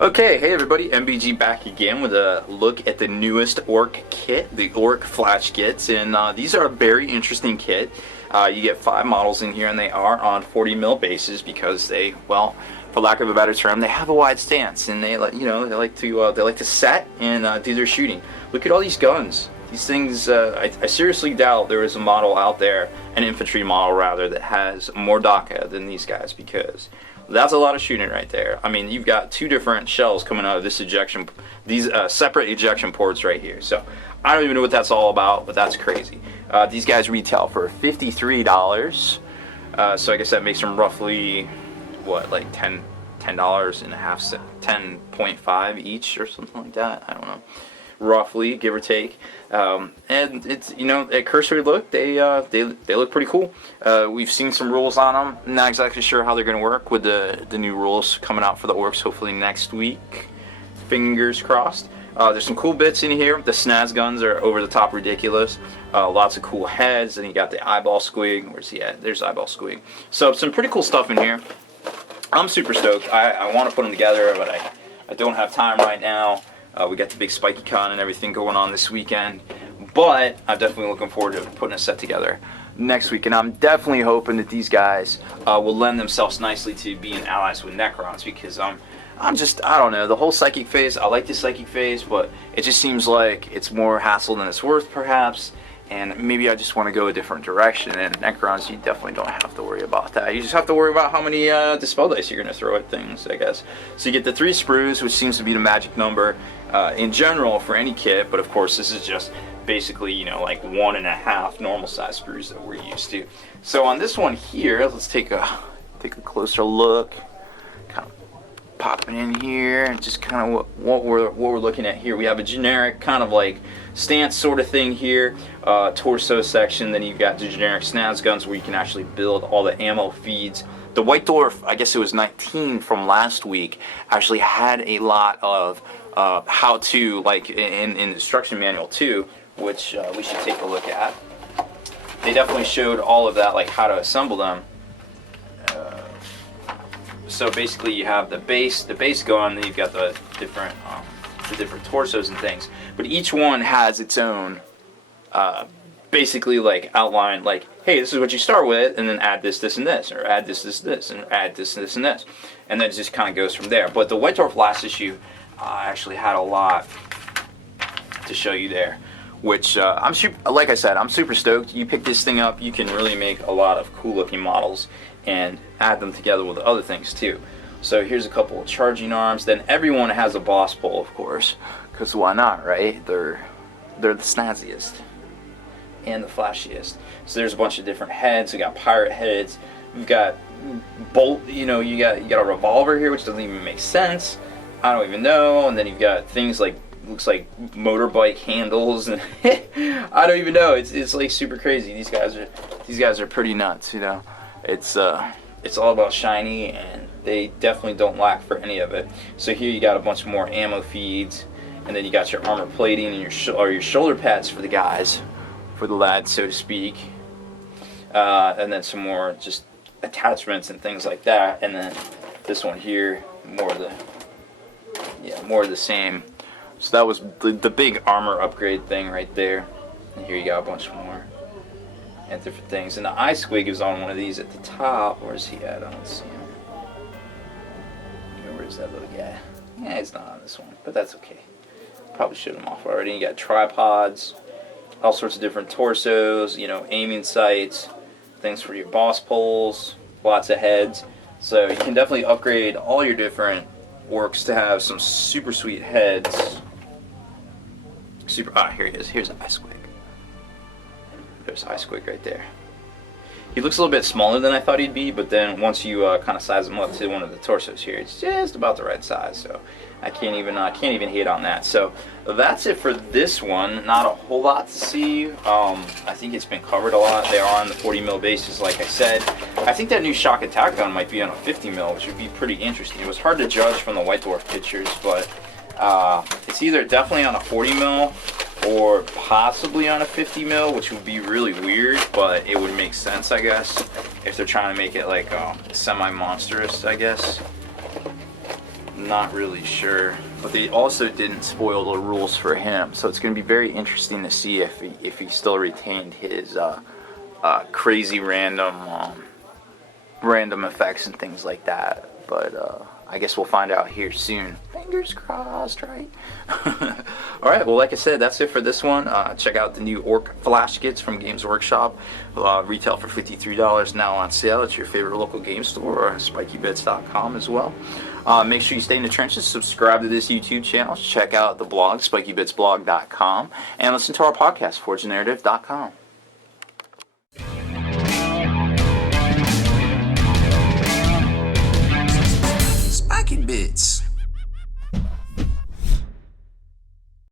Okay, hey everybody, MBG back again with a look at the newest Ork kit, the Ork Flash Gitz, and these are a very interesting kit. You get 5 models in here, and they are on 40mm bases because they, well, for lack of a better term, they have a wide stance, and they like to set and do their shooting. Look at all these guns. These things, I seriously doubt there is a model out there, an infantry model rather, that has more DACA than these guys, because that's a lot of shooting right there. I mean, you've got 2 different shells coming out of this ejection, these separate ejection ports right here. So I don't even know what that's all about, but that's crazy. These guys retail for $53. So I guess that makes them roughly, what, like $10 and a half, 10.5 each or something like that. I don't know. Roughly, give or take, and it's, you know, at cursory look, they look pretty cool. We've seen some rules on them. Not exactly sure how they're going to work with the new rules coming out for the Orks hopefully next week. Fingers crossed. There's some cool bits in here. The snaz guns are over the top ridiculous. Lots of cool heads, and you got the eyeball squig. Where's he at? There's eyeball squig. So some pretty cool stuff in here. I'm super stoked. I want to put them together, but I don't have time right now. We got the big Spiky Con and everything going on this weekend, but I'm definitely looking forward to putting a set together next week, and I'm definitely hoping that these guys will lend themselves nicely to being allies with Necrons, because I don't know, the whole Psychic phase, I like the Psychic phase, but it just seems like it's more hassle than it's worth, perhaps, and maybe I just want to go a different direction. And Necrons, you definitely don't have to worry about that. You just have to worry about how many Dispel Dice you're going to throw at things, I guess. So you get the 3 sprues, which seems to be the magic number in general for any kit, but of course this is just basically, you know, like 1.5 normal size sprues that we're used to. So on this one here, let's take a closer look. Kind of popping in here, and just kind of what we're looking at here. We have a generic kind of like stance sort of thing here, torso section. Then you've got the generic snaz guns where you can actually build all the ammo feeds. The White Dwarf, I guess it was 19 from last week, actually had a lot of how to, like in the instruction manual too, which we should take a look at. They definitely showed all of that, like how to assemble them. So basically, you have the base gun, then you've got the different torsos and things. But each one has its own, basically like outline, like, hey, this is what you start with, and then add this, this, and this, or add this, this, this, and add this, this, and this, and then it just kind of goes from there. But the White Dwarf last issue actually had a lot to show you there, which like I said, I'm super stoked. You pick this thing up, you can really make a lot of cool looking models and add them together with other things too. So here's a couple of charging arms. Then everyone has a boss pole, of course, because why not, right? They're the snazziest and the flashiest. So there's a bunch of different heads. We got pirate heads. We've got bolt. You know, you got a revolver here, which doesn't even make sense. I don't even know. And then you've got things like, looks like motorbike handles, and I don't even know. It's like super crazy. These guys are pretty nuts, you know. It's all about shiny, and they definitely don't lack for any of it. So here you got a bunch more ammo feeds, and then you got your armor plating and your shoulder pads for the guys, for the lads, so to speak. And then some more just attachments and things like that. And then this one here, more of the same. So that was the big armor upgrade thing right there. And here you got a bunch more and different things. And the eye squig is on one of these at the top. Where's he at? I don't see him. Where's that little guy? Yeah, he's not on this one, but that's okay. Probably showed him off already. You got tripods, all sorts of different torsos, you know, aiming sights, things for your boss poles, lots of heads. So you can definitely upgrade all your different Orks to have some super sweet heads. Here he is. Here's an eye squig. There's eye squig right there. He looks a little bit smaller than I thought he'd be, but then once you kind of size him up to one of the torsos here, it's just about the right size. So I can't even hate on that. So that's it for this one. Not a whole lot to see. I think it's been covered a lot. They are on the 40mm basis, like I said. I think that new shock attack gun might be on a 50mm, which would be pretty interesting. It was hard to judge from the White Dwarf pictures, but it's either definitely on a 40mm or possibly on a 50mm, which would be really weird, but it would make sense, I guess, if they're trying to make it like semi-monstrous, I guess. Not really sure, but they also didn't spoil the rules for him, so it's going to be very interesting to see if he still retained his crazy random effects and things like that. But I guess we'll find out here soon. Fingers crossed, right? Alright, well, like I said, that's it for this one. Check out the new Ork Flash Gitz from Games Workshop. Retail for $53, now on sale at your favorite local game store or spikybits.com as well. Make sure you stay in the trenches, subscribe to this YouTube channel, check out the blog, spikybitsblog.com, and listen to our podcast, forgenarrative.com.